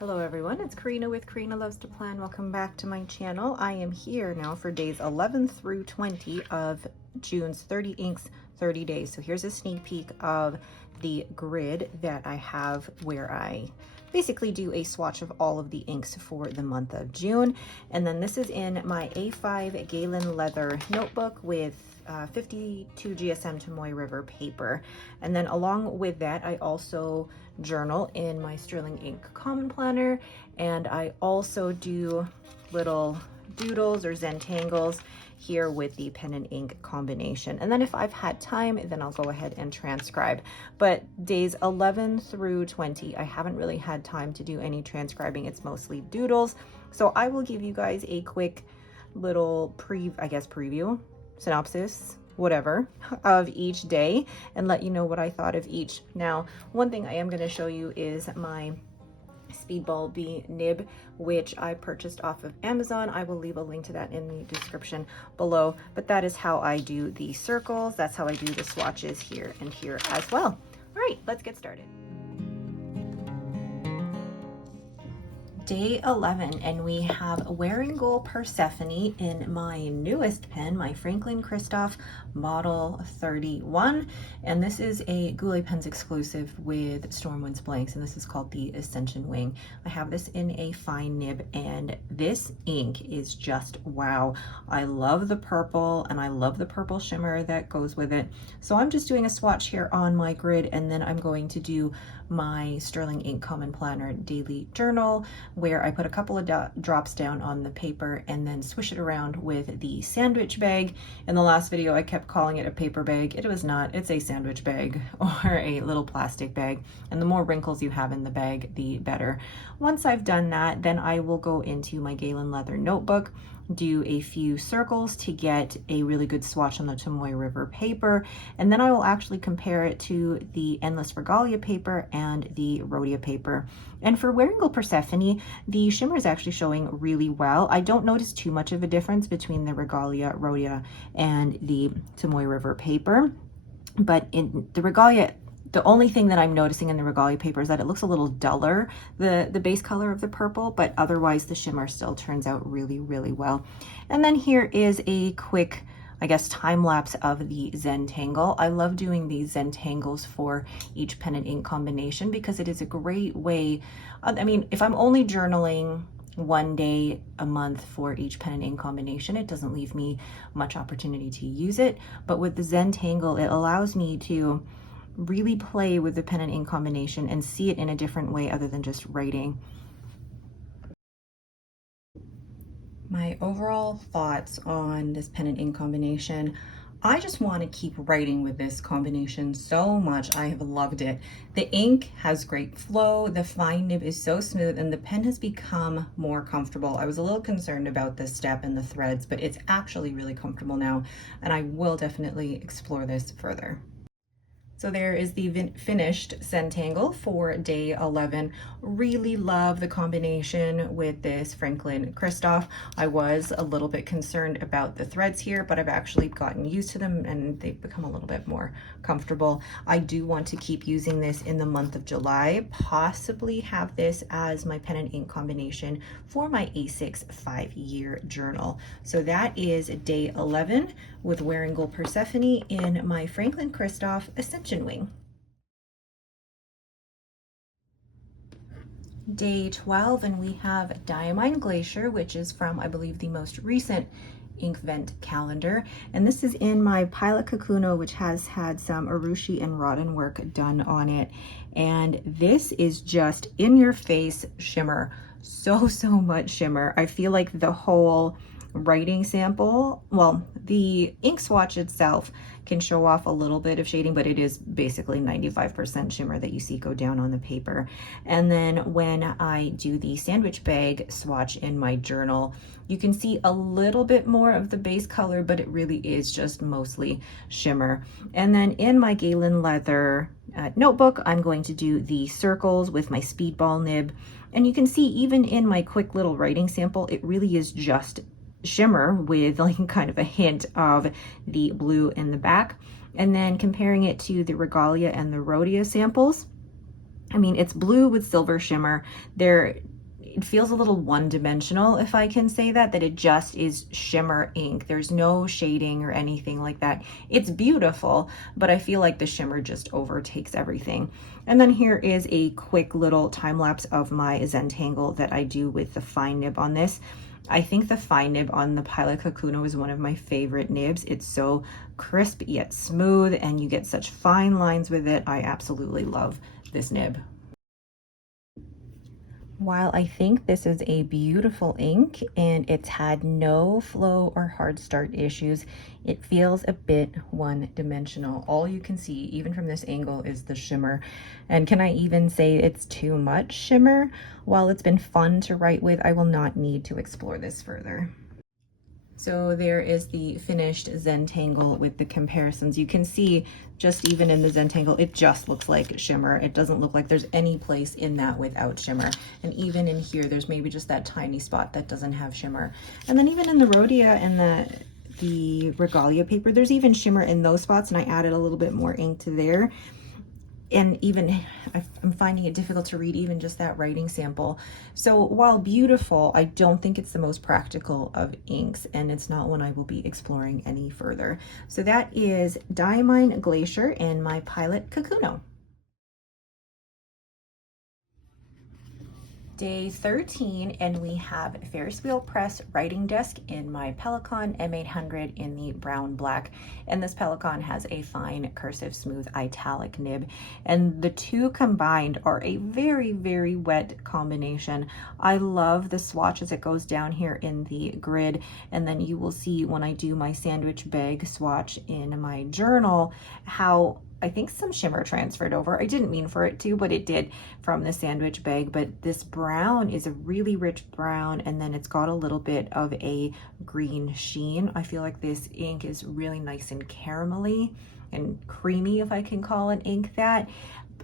Hello everyone, it's Karina with Karina Loves to Plan. Welcome back to my channel. I am here now for days 11 through 20 of June's 30 Inks 30 days. So here's a sneak peek of the grid that I have where I basically do a swatch of all of the inks for the month of June. And then this is in my A5 Galen leather notebook with 52 GSM Tomoe River paper. And then along with that, I also journal in my Sterling Ink Common Planner, and I also do little doodles or Zentangles here with the pen and ink combination. And then if I've had time, then I'll go ahead and transcribe. But days 11 through 20, I haven't really had time to do any transcribing. It's mostly doodles. So I will give you guys a quick little preview, synopsis, whatever, of each day and let you know what I thought of each. Now, one thing I am going to show you is my Speedball Bee nib, which I purchased off of Amazon. I will leave a link to that in the description below, but that is how I do the circles. That's how I do the swatches here and here as well. All right, let's get started. Day 11, and we have Wearingeul Persephone in my newest pen, my Franklin Christoph Model 31, and this is a Goulet Pens exclusive with Stormwinds blanks, and this is called the Ascension Wing. I have this in a fine nib, and this ink is just wow. I love the purple, and I love the purple shimmer that goes with it. So I'm just doing a swatch here on my grid, and then I'm going to do my Sterling Ink Common Planner daily journal, where I put a couple of drops down on the paper and then swish it around with the sandwich bag. In the last video, I kept calling it a paper bag. It was not. It's a sandwich bag or a little plastic bag. And the more wrinkles you have in the bag, the better. Once I've done that, then I will go into my Galen leather notebook, do a few circles to get a really good swatch on the Tomoe River paper, and then I will actually compare it to the Endless Regalia paper and the Rhodia paper. And for Wearingeul Persephone, the shimmer is actually showing really well. I don't notice too much of a difference between the Regalia, Rhodia, and the Tomoe River paper, but in the Regalia, the only thing that I'm noticing in the Regalia paper is that it looks a little duller, the base color of the purple, but otherwise the shimmer still turns out really, really well. And then here is a quick, I guess, time lapse of the Zentangle. I love doing these Zentangles for each pen and ink combination because it is a great way. I mean, if I'm only journaling one day a month for each pen and ink combination, it doesn't leave me much opportunity to use it. But with the Zentangle, it allows me to really play with the pen and ink combination and see it in a different way other than just writing. My overall thoughts on this pen and ink combination: I just want to keep writing with this combination so much. I have loved it. The ink has great flow, the fine nib is so smooth, and the pen has become more comfortable. I was a little concerned about this step and the threads, but it's actually really comfortable now, and I will definitely explore this further. So there is the finished Zentangle for day 11. Really love the combination with this Franklin Christoph. I was a little bit concerned about the threads here, but I've actually gotten used to them and they've become a little bit more comfortable. I do want to keep using this in the month of July, possibly have this as my pen and ink combination for my A6 5-year journal. So that is day 11 with Wearingeul Persephone in my Franklin Christoph Ascension Wing. Day 12, and we have Diamine Glacier, which is from, I believe, the most recent Inkvent calendar. And this is in my Pilot Kakuno, which has had some urushi and Rodden work done on it. And this is just in your face shimmer. So much shimmer. I feel like the whole writing sample, well, the ink swatch itself can show off a little bit of shading, but it is basically 95% shimmer that you see go down on the paper. And then when I do the sandwich bag swatch in my journal, you can see a little bit more of the base color, but it really is just mostly shimmer. And then in my Galen leather notebook, I'm going to do the circles with my Speedball nib. And you can see even in my quick little writing sample, it really is just shimmer with like kind of a hint of the blue in the back. And then comparing it to the Regalia and the Rhodia samples, I mean, it's blue with silver shimmer. They're it feels a little one-dimensional, if I can say that it just is shimmer ink. There's no shading or anything like that. It's beautiful, but I feel like the shimmer just overtakes everything. And then here is a quick little time lapse of my Zentangle that I do with the fine nib on this. I think the fine nib on the Pilot Kakuno is one of my favorite nibs. It's so crisp yet smooth, and you get such fine lines with it. I absolutely love this nib. While I think this is a beautiful ink and it's had no flow or hard start issues, it feels a bit one-dimensional. All you can see, even from this angle, is the shimmer. And can I even say it's too much shimmer? While it's been fun to write with, I will not need to explore this further. So there is the finished Zentangle with the comparisons. You can see just even in the Zentangle, it just looks like shimmer. It doesn't look like there's any place in that without shimmer. And even in here, there's maybe just that tiny spot that doesn't have shimmer. And then even in the Rhodia and the Regalia paper, there's even shimmer in those spots, and I added a little bit more ink to there. And even I'm finding it difficult to read even just that writing sample. So while beautiful, I don't think it's the most practical of inks, and it's not one I will be exploring any further. So that is Diamine Glacier and my Pilot Kakuno. Day 13, and we have Ferris wheel press writing desk in my Pelikan M800 in the brown black. And this Pelikan has a fine cursive smooth italic nib, and the two combined are a very, very wet combination. I love the swatch as it goes down here in the grid, and then you will see when I do my sandwich bag swatch in my journal how I think some shimmer transferred over. I didn't mean for it to, but it did from the sandwich bag. But this brown is a really rich brown, and then it's got a little bit of a green sheen. I feel like this ink is really nice and caramelly and creamy, if I can call an ink that.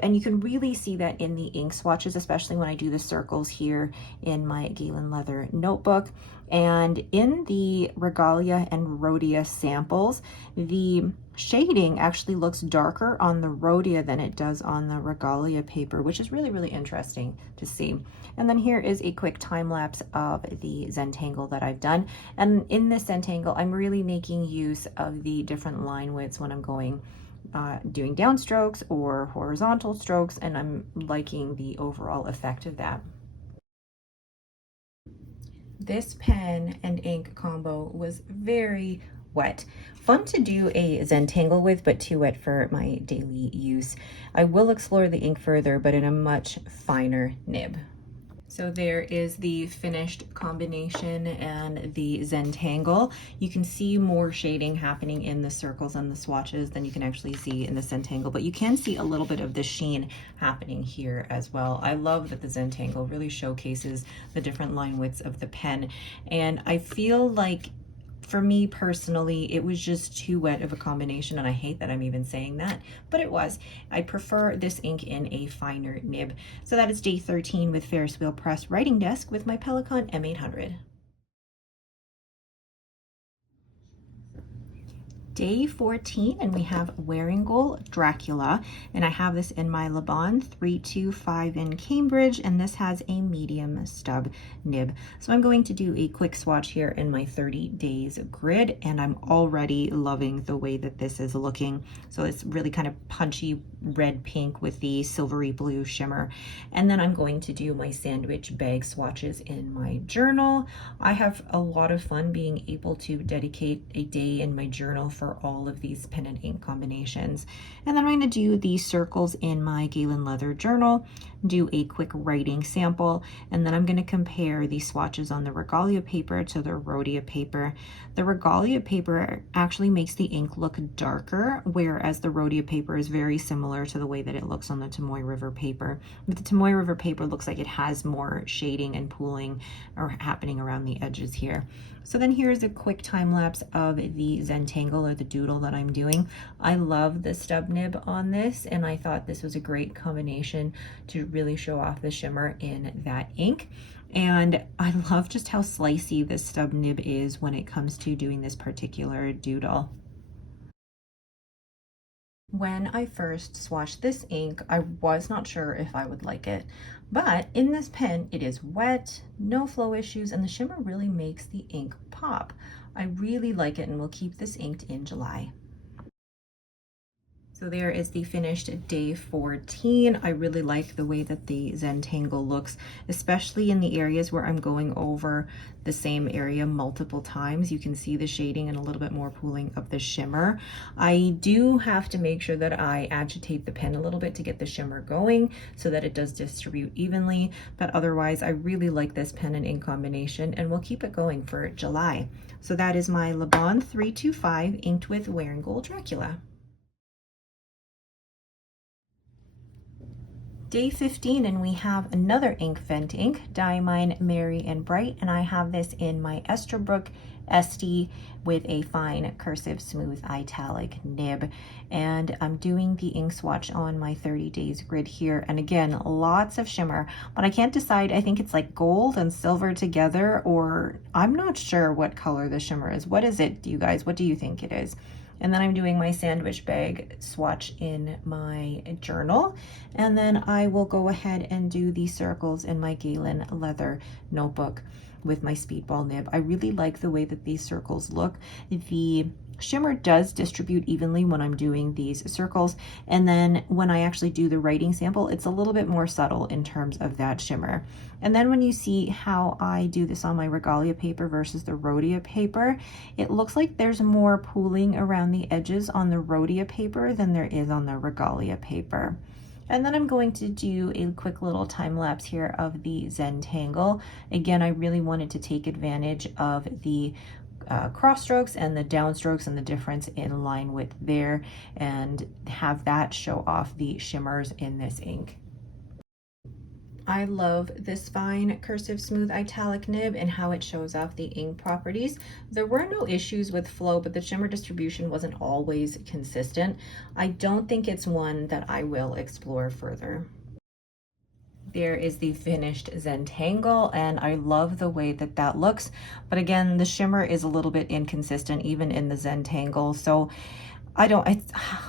And you can really see that in the ink swatches, especially when I do the circles here in my Galen leather notebook. And in the Regalia and Rhodia samples, the shading actually looks darker on the Rhodia than it does on the Regalia paper, which is really, really interesting to see. And then here is a quick time lapse of the Zentangle that I've done. And in this Zentangle, I'm really making use of the different line widths when I'm going doing downstrokes or horizontal strokes, and I'm liking the overall effect of that. This pen and ink combo was very wet. Fun to do a Zentangle with, but too wet for my daily use. I will explore the ink further, but in a much finer nib. So there is the finished combination and the Zentangle. You can see more shading happening in the circles and the swatches than you can actually see in the Zentangle, but you can see a little bit of the sheen happening here as well. I love that the Zentangle really showcases the different line widths of the pen, and I feel like for me personally, it was just too wet of a combination, and I hate that I'm even saying that, but it was. I prefer this ink in a finer nib. So that is day 13 with Ferris wheel press writing desk with my Pelikan M800. Day 14, and we have Wearingeul Dracula, and I have this in my Laban 325 in Cambridge, and this has a medium stub nib. So I'm going to do a quick swatch here in my 30 days grid, and I'm already loving the way that this is looking. So it's really kind of punchy red pink with the silvery blue shimmer. And then I'm going to do my sandwich bag swatches in my journal. I have a lot of fun being able to dedicate a day in my journal for all of these pen and ink combinations. And then I'm going to do the circles in my Galen leather journal, do a quick writing sample, and then I'm going to compare the swatches on the Regalia paper to the Rhodia paper. The Regalia paper actually makes the ink look darker, whereas the Rhodia paper is very similar to the way that it looks on the Tomoy River paper. But the Tomoy River paper looks like it has more shading and pooling happening around the edges here. So then here's a quick time lapse of the Zentangle or the doodle that I'm doing. I love the stub nib on this, and I thought this was a great combination to really show off the shimmer in that ink. And I love just how slicey this stub nib is when it comes to doing this particular doodle. When I first swatched this ink, I was not sure if I would like it, but in this pen, it is wet, no flow issues, and the shimmer really makes the ink pop. I really like it and will keep this inked in July. So there is the finished day 14. I really like the way that the Zentangle looks, especially in the areas where I'm going over the same area multiple times. You can see the shading and a little bit more pooling of the shimmer. I do have to make sure that I agitate the pen a little bit to get the shimmer going so that it does distribute evenly, but otherwise I really like this pen and ink combination and we'll keep it going for July. So that is my Laban 325 inked with Wearingeul Dracula. Day 15, and we have another ink vent ink, Diamine Merry and Bright, and I have this in my Esterbrook SD with a fine cursive smooth italic nib, and I'm doing the ink swatch on my 30 days grid here, and again lots of shimmer, but I can't decide. I think it's like gold and silver together, or I'm not sure what color the shimmer is. What is it, you guys? What do you think it is? And then I'm doing my sandwich bag swatch in my journal. And then I will go ahead and do the circles in my Galen leather notebook with my speedball nib. I really like the way that these circles look. The shimmer does distribute evenly when I'm doing these circles, and then when I actually do the writing sample, it's a little bit more subtle in terms of that shimmer. And then when you see how I do this on my Regalia paper versus the Rhodia paper, it looks like there's more pooling around the edges on the Rhodia paper than there is on the Regalia paper. And then I'm going to do a quick little time lapse here of the Zentangle. Again, I really wanted to take advantage of the cross strokes and the downstrokes and the difference in line width there, and have that show off the shimmers in this ink. I love this fine cursive smooth italic nib and how it shows off the ink properties. There were no issues with flow, but the shimmer distribution wasn't always consistent. I don't think it's one that I will explore further. There is the finished Zentangle, and I love the way that that looks, but again the shimmer is a little bit inconsistent even in the Zentangle, so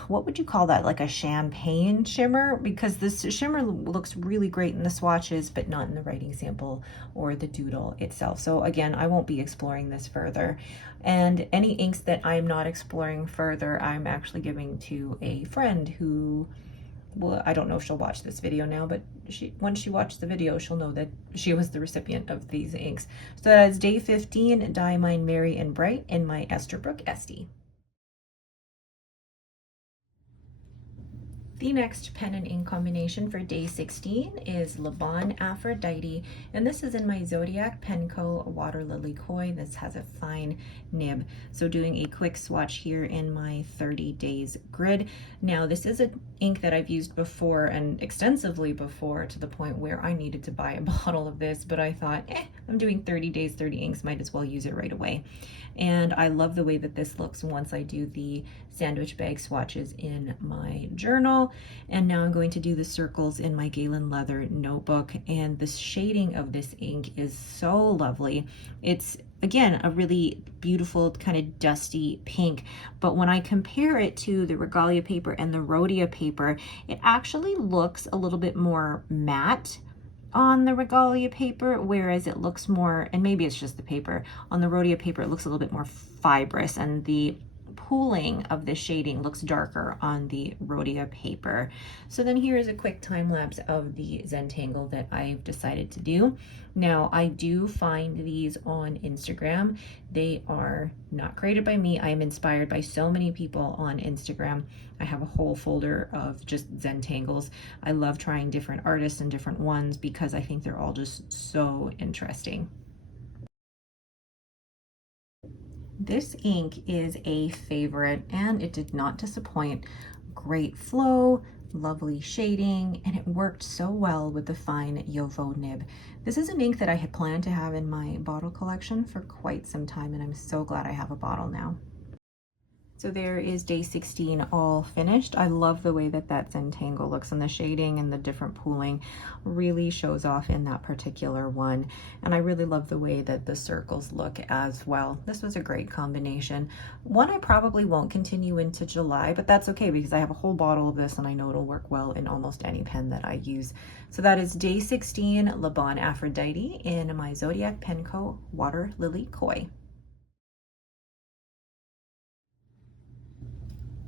what would you call that, like a champagne shimmer? Because this shimmer looks really great in the swatches but not in the writing sample or the doodle itself. So again, I won't be exploring this further, and any inks that I'm not exploring further I'm actually giving to a friend who, well, I don't know if she'll watch this video now, but once she watches the video, she'll know that she was the recipient of these inks. So that is day 15, Diamine Merry and Bright in my Esterbrook SD. The next pen and ink combination for day 16 is Laban Aphrodite, and this is in my Zodiac Penco Water Lily Koi. This has a fine nib. So doing a quick swatch here in my 30 days grid. Now this is an ink that I've used before, and extensively before, to the point where I needed to buy a bottle of this, but I thought, I'm doing 30 days, 30 inks, might as well use it right away. And I love the way that this looks once I do the sandwich bag swatches in my journal. And now I'm going to do the circles in my Galen leather notebook, and the shading of this ink is so lovely. It's again a really beautiful kind of dusty pink, but when I compare it to the Regalia paper and the Rhodia paper, it actually looks a little bit more matte on the Regalia paper, whereas it looks more, and maybe it's just the paper, on the Rhodia paper it looks a little bit more fibrous, and the pooling of the shading looks darker on the Rhodia paper. So then here is a quick time lapse of the Zentangle that I've decided to do. Now I do find these on Instagram. They are not created by me. I am inspired by so many people on Instagram. I have a whole folder of just Zentangles. I love trying different artists and different ones because I think they're all just so interesting. This ink is a favorite and it did not disappoint. Great flow, lovely shading, and it worked so well with the fine Yovo nib. This is an ink that I had planned to have in my bottle collection for quite some time, and I'm so glad I have a bottle now. So there is day 16 all finished. I love the way that that Zentangle looks, and the shading and the different pooling really shows off in that particular one. And I really love the way that the circles look as well. This was a great combination. One I probably won't continue into July, but that's okay because I have a whole bottle of this and I know it'll work well in almost any pen that I use. So that is day 16 Laban Aphrodite in my Zodiac Penco Water Lily Koi.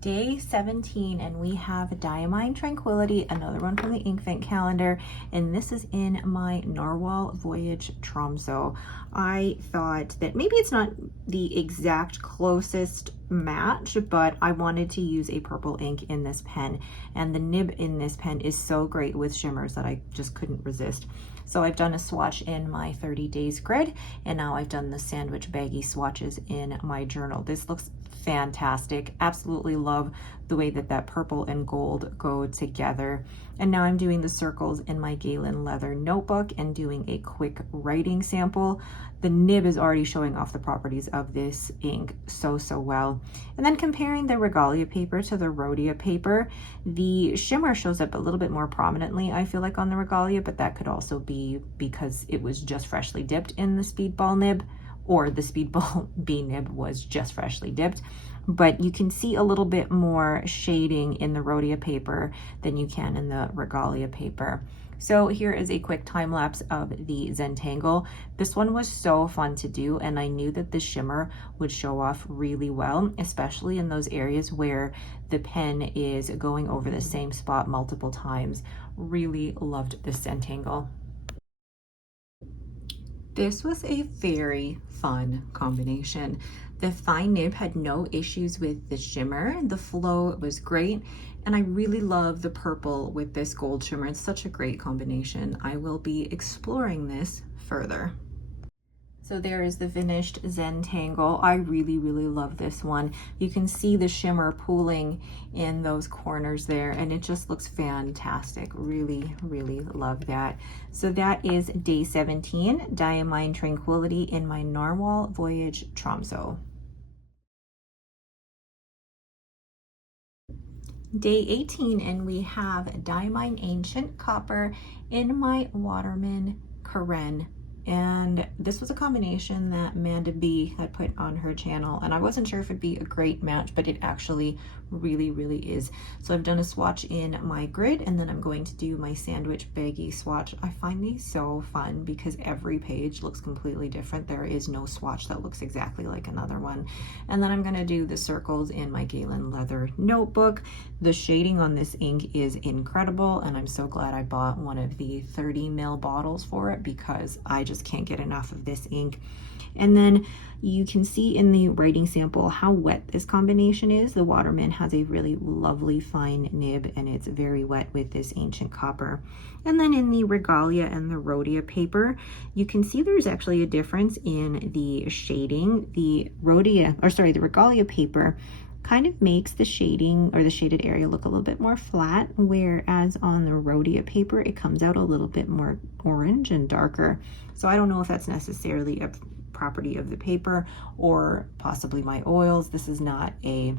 Day 17, and we have Diamine Tranquility, another one from the Inkvent calendar, and this is in my Narwhal Voyage Tromso. I thought that maybe it's not the exact closest match, but I wanted to use a purple ink in this pen, and the nib in this pen is so great with shimmers that I just couldn't resist. So I've done a swatch in my 30 days grid, and now I've done the sandwich baggy swatches in my journal. This looks fantastic. Absolutely love the way that that purple and gold go together. And now I'm doing the circles in my Galen leather notebook and doing a quick writing sample. The nib is already showing off the properties of this ink so well. And then comparing the Regalia paper to the Rhodia paper, the shimmer shows up a little bit more prominently, I feel like, on the Regalia, but that could also be because it was just freshly dipped in the Speedball nib, or the Speedball B nib was just freshly dipped. But you can see a little bit more shading in the Rhodia paper than you can in the Regalia paper. So here is a quick time lapse of the Zentangle. This one was so fun to do, and I knew that the shimmer would show off really well, especially in those areas where the pen is going over the same spot multiple times. Really loved this Zentangle. This was a very fun combination. The fine nib had no issues with the shimmer. The flow was great. And I really love the purple with this gold shimmer. It's such a great combination. I will be exploring this further. So there is the finished Zentangle. I really love this one. You can see the shimmer pooling in those corners there, and it just looks fantastic. Really love that. So that is day 17, Diamine Tranquility in my Narwhal Voyage Tromso. Day 18, and we have Diamine Ancient Copper in my Waterman Karen. And this was a combination that Manda B had put on her channel, and I wasn't sure if it'd be a great match, but it actually really is. So I've done a swatch in my grid, and then I'm going to do my sandwich baggy swatch. I find these so fun because every page looks completely different. There is no swatch that looks exactly like another one. And then I'm going to do the circles in my Galen leather notebook. The shading on this ink is incredible, and I'm so glad I bought one of the 30 ml bottles for it because I just can't get enough of this ink. And then you can see in the writing sample how wet this combination is. The Waterman has a really lovely fine nib, and it's very wet with this Ancient Copper. And then in the Regalia and the Rhodia paper, you can see there's actually a difference in the shading. The Regalia paper kind of makes the shading or the shaded area look a little bit more flat, whereas on the Rhodia paper it comes out a little bit more orange and darker. So I don't know if that's necessarily a property of the paper or possibly my oils. This is not a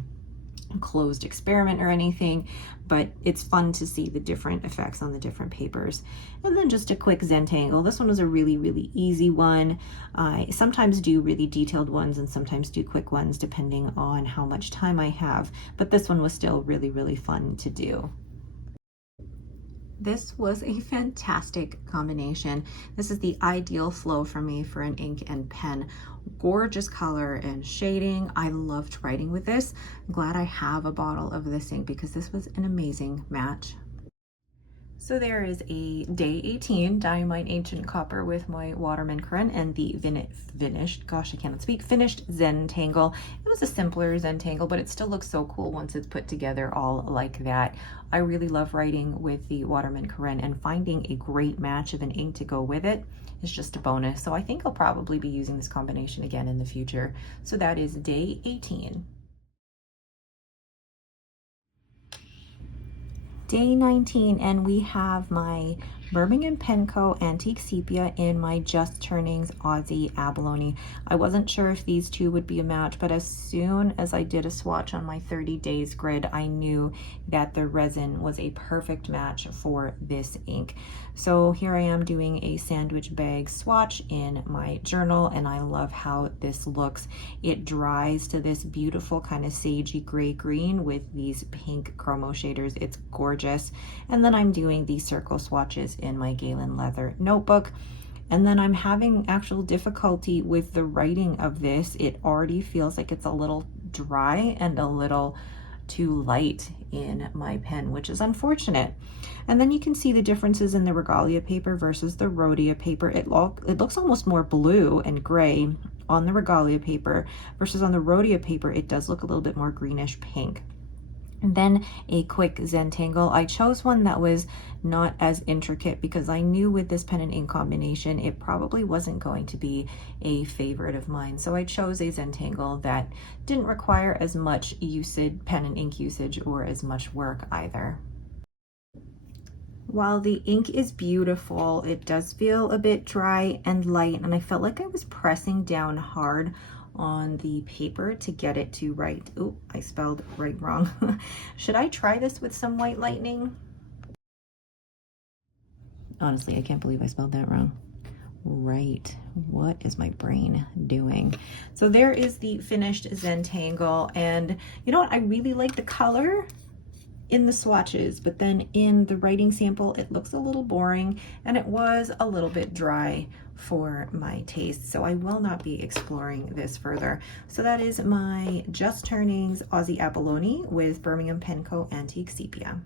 closed experiment or anything, but it's fun to see the different effects on the different papers. And then just a quick Zentangle. This one was a really easy one. I sometimes do really detailed ones and sometimes do quick ones depending on how much time I have, but this one was still really fun to do. This was a fantastic combination. This is the ideal flow for me for an ink and pen. Gorgeous color and shading. I loved writing with this. I'm glad I have a bottle of this ink because this was an amazing match. So there is a day 18 Diamine Ancient Copper with my Waterman Karen and the finished Zentangle. It was a simpler Zentangle, but it still looks so cool once it's put together all like that. I really love writing with the Waterman Karen, and finding a great match of an ink to go with it is just a bonus. So I think I'll probably be using this combination again in the future. So that is day 18. Day 19, and we have my Birmingham Pen Co. Antique Sepia in my Just Turnings Aussie Abalone. I wasn't sure if these two would be a match, but as soon as I did a swatch on my 30 days grid, I knew that the resin was a perfect match for this ink. So here I am doing a sandwich bag swatch in my journal, and I love how this looks. It dries to this beautiful kind of sagey gray green with these pink chromo shaders. It's gorgeous. And then I'm doing these circle swatches in my Galen leather notebook. And then I'm having actual difficulty with the writing of this. It already feels like it's a little dry and a little too light in my pen, which is unfortunate. And then you can see the differences in the Regalia paper versus the Rhodia paper. It looks almost more blue and gray on the Regalia paper versus on the Rhodia paper, it does look a little bit more greenish pink. And then a quick Zentangle. I chose one that was not as intricate because I knew with this pen and ink combination, it probably wasn't going to be a favorite of mine. So I chose a Zentangle that didn't require as much usage, pen and ink usage, or as much work either. While the ink is beautiful, it does feel a bit dry and light, and I felt like I was pressing down hard on the paper to get it to write. Oh, I spelled right wrong. Should I try this with some white lightning? Honestly, I can't believe I spelled that wrong. Right, what is my brain doing? So there is the finished Zentangle, and you know what? I really like the color in the swatches, but then in the writing sample, it looks a little boring, and it was a little bit dry for my taste. So I will not be exploring this further. So that is my Just Turnings Aussie Abalone with Birmingham Pen Co. Antique Sepia.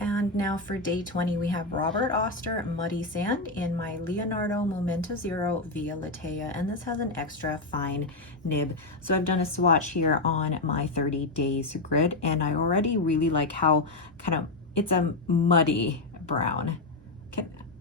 And now for day 20, we have Robert Auster Muddy Sand in my Leonardo Momento Zero Via Latea, and this has an extra fine nib. So I've done a swatch here on my 30 days grid, and I already really like how it's a muddy brown.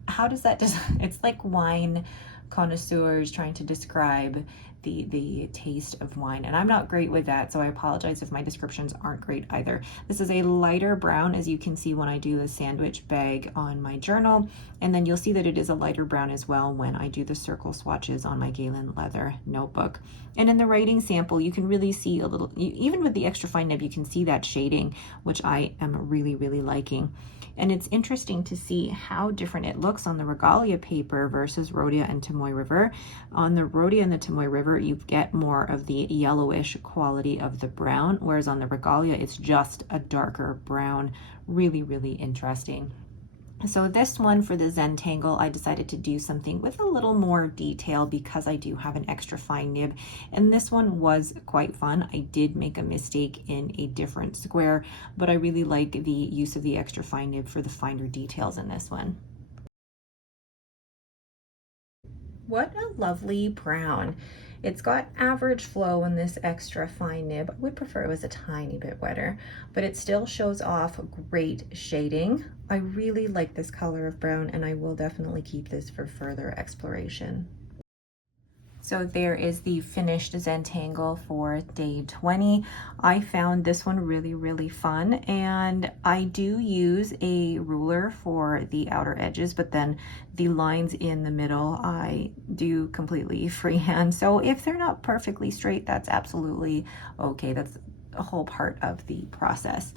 How does that just, it's like wine connoisseurs trying to describe the taste of wine, and I'm not great with that, so I apologize if my descriptions aren't great either. This is a lighter brown, as you can see when I do the sandwich bag on my journal, and then you'll see that it is a lighter brown as well when I do the circle swatches on my Galen leather notebook. And in the writing sample, you can really see a little, even with the extra fine nib, you can see that shading, which I am really liking. And it's interesting to see how different it looks on the Regalia paper versus Rhodia and Tomoe River. On the Rhodia and the Tomoe River, you get more of the yellowish quality of the brown, whereas on the Regalia, it's just a darker brown. Really interesting. So this one for the Zentangle, I decided to do something with a little more detail because I do have an extra fine nib, and this one was quite fun. I did make a mistake in a different square, but I really like the use of the extra fine nib for the finer details in this one. What a lovely brown. It's got average flow in this extra fine nib. I would prefer it was a tiny bit wetter, but it still shows off great shading. I really like this color of brown, and I will definitely keep this for further exploration. So there is the finished Zentangle for day 20. I found this one really fun, and I do use a ruler for the outer edges, but then the lines in the middle I do completely freehand. So if they're not perfectly straight, that's absolutely okay. That's a whole part of the process.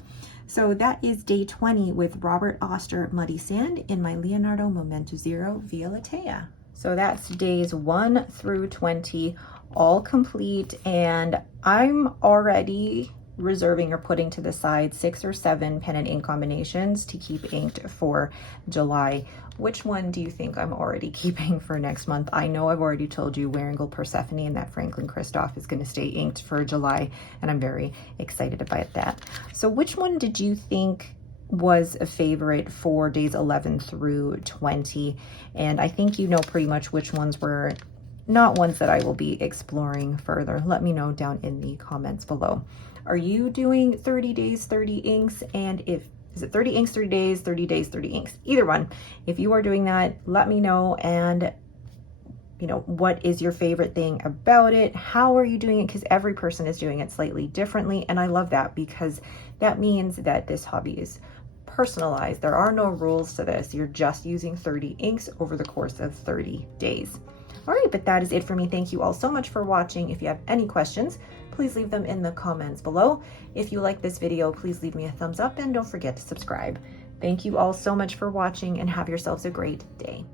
So that is day 20 with Robert Auster Muddy Sand in my Leonardo Momento Zero Via Latea. So that's days 1 through 20, all complete, and I'm already reserving or putting to the side 6 or 7 pen and ink combinations to keep inked for July. Which one do you think I'm already keeping for next month? I know I've already told you Wearingeul Persephone and that Franklin Christoph is going to stay inked for July, and I'm very excited about that. So which one did you think was a favorite for days 11 through 20? And I think you know pretty much which ones were not ones that I will be exploring further. Let me know down in the comments below. Are you doing 30 days, 30 inks? And if is it 30 inks, 30 days, 30 days, 30 inks? Either one. If you are doing that, let me know. And you know, what is your favorite thing about it? How are you doing it? Because every person is doing it slightly differently. And I love that, because that means that this hobby is personalized. There are no rules to this. You're just using 30 inks over the course of 30 days. All right, but that is it for me. Thank you all so much for watching. If you have any questions, please leave them in the comments below. If you like this video, please leave me a thumbs up and don't forget to subscribe. Thank you all so much for watching, and have yourselves a great day.